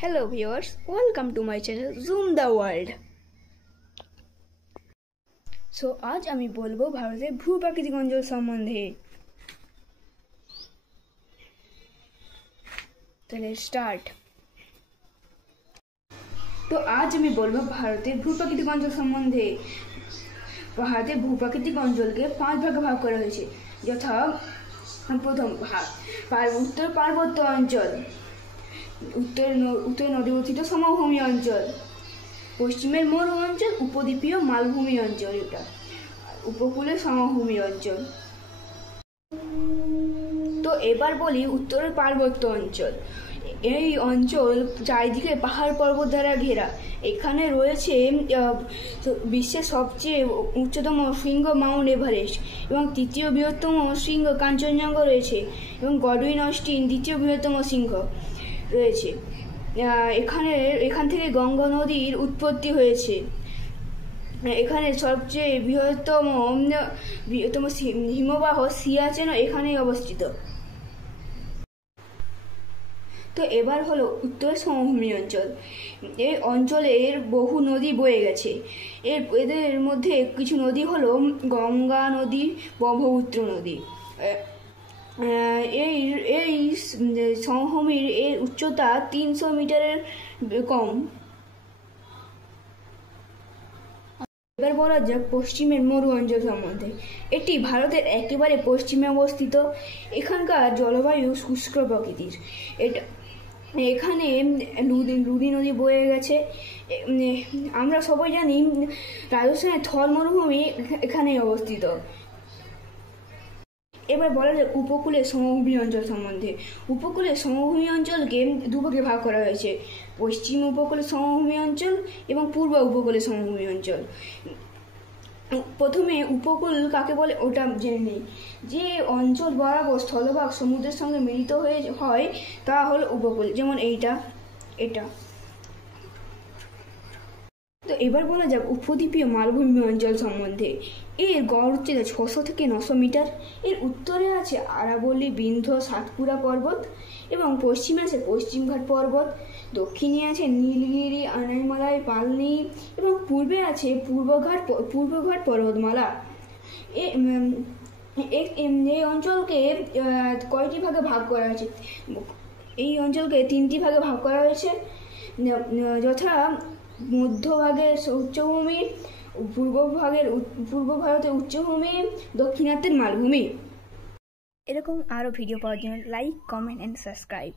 Hello viewers, welcome to my channel Zoom the World. So आज আমি বলবো ভারতের ভূপ্রাকৃতিক অঞ্চল সম্বন্ধে। তাহলে স্টার্ট। তো আজ আমি বলবো ভারতের ভূপ্রাকৃতিক অঞ্চল সম্বন্ধে। ভারতের ভূপ্রাকৃতিক অঞ্চলকে 5 ভাগে ভাগ করা হয়েছে, যথা প্রথম ভাগ উত্তর পার্বত্য অঞ্চল, উত্তর নদীগঠিত সমভূমি অঞ্চল, পশ্চিমের মরু অঞ্চল, উপদ্বীপীয় মালভূমি অঞ্চল, এটা উপকূলের সমভূমি অঞ্চল। তো এবার বলি উত্তরের পার্বত্য অঞ্চল। এই অঞ্চল চারিদিকে পাহাড় পর্বত দ্বারা ঘেরা। এখানে রয়েছে বিশ্বের সবচেয়ে উচ্চতম শৃঙ্গ মাউন্ট এভারেস্ট এবং তৃতীয় বৃহত্তম শৃঙ্গ কাঞ্চনজঙ্ঘা রয়েছে, এবং গডউইন অস্টিন দ্বিতীয় বৃহত্তম শৃঙ্গ রয়েছে। এখান থেকে গঙ্গা নদীর উৎপত্তি হয়েছে। এখানে সবচেয়ে বৃহত্তম হিমবাহ সিয়াচেন এখানেই অবস্থিত। তো এবার হলো উত্তর সমভূমি অঞ্চল। এই অঞ্চলের বহু নদী বয়ে গেছে। এদের মধ্যে কিছু নদী হলো গঙ্গা নদী, ব্রহ্মপুত্র নদী। এই সমভূমির এর উচ্চতা 300 মিটারের কম। এবার বলা যাক পশ্চিমের মরু অঞ্চল সম্বন্ধে। এটি ভারতের একেবারে পশ্চিমে অবস্থিত। এখানকার জলবায়ু শুষ্ক প্রকৃতির। এখানে লুনি নদী বয়ে গেছে। আমরা সবাই জানি রাজস্থানের থর মরুভূমি এখানেই অবস্থিত। এবার বলা যাক উপকূলের সমভূমি অঞ্চল সম্বন্ধে। উপকূলের সমভূমি অঞ্চলকে দুভাগে ভাগ করা হয়েছে, পশ্চিম উপকূলের সমভূমি অঞ্চল এবং পূর্ব উপকূলের সমভূমি অঞ্চল। প্রথমে উপকূল কাকে বলে ওটা জেনে নেই। যে অঞ্চল বরাবর স্থলভাগ সমুদ্রের সঙ্গে মিলিত হয় তা হলো উপকূল, যেমন এটা। তো এবার বলা যাক উপদ্বীপীয় মালভূমি অঞ্চল সম্বন্ধে। এর গড় উচ্চতা 600 থেকে 900 মিটার। এর উত্তরে আছে আরাবল্লী, বিন্ধ্য, সাতপুরা পর্বত, এবং পশ্চিমে আছে পশ্চিমঘাট পর্বত, দক্ষিণে আছে নীলগিরি, আনাইমালাই, পালনি, এবং পূর্বে আছে পূর্বঘাট পর্বতমালা। এই অঞ্চলকে কয়টি ভাগে ভাগ করা হয়েছে? এই অঞ্চলকে 3টি ভাগে ভাগ করা হয়েছে, যথা মধ্যভাগের উচ্চভূমি, পূর্ব ভারতের উচ্চভূমি, দক্ষিণাত্যের মালভূমি। এরকম আরও ভিডিও পাওয়ার জন্য লাইক, কমেন্ট অ্যান্ড সাবস্ক্রাইব।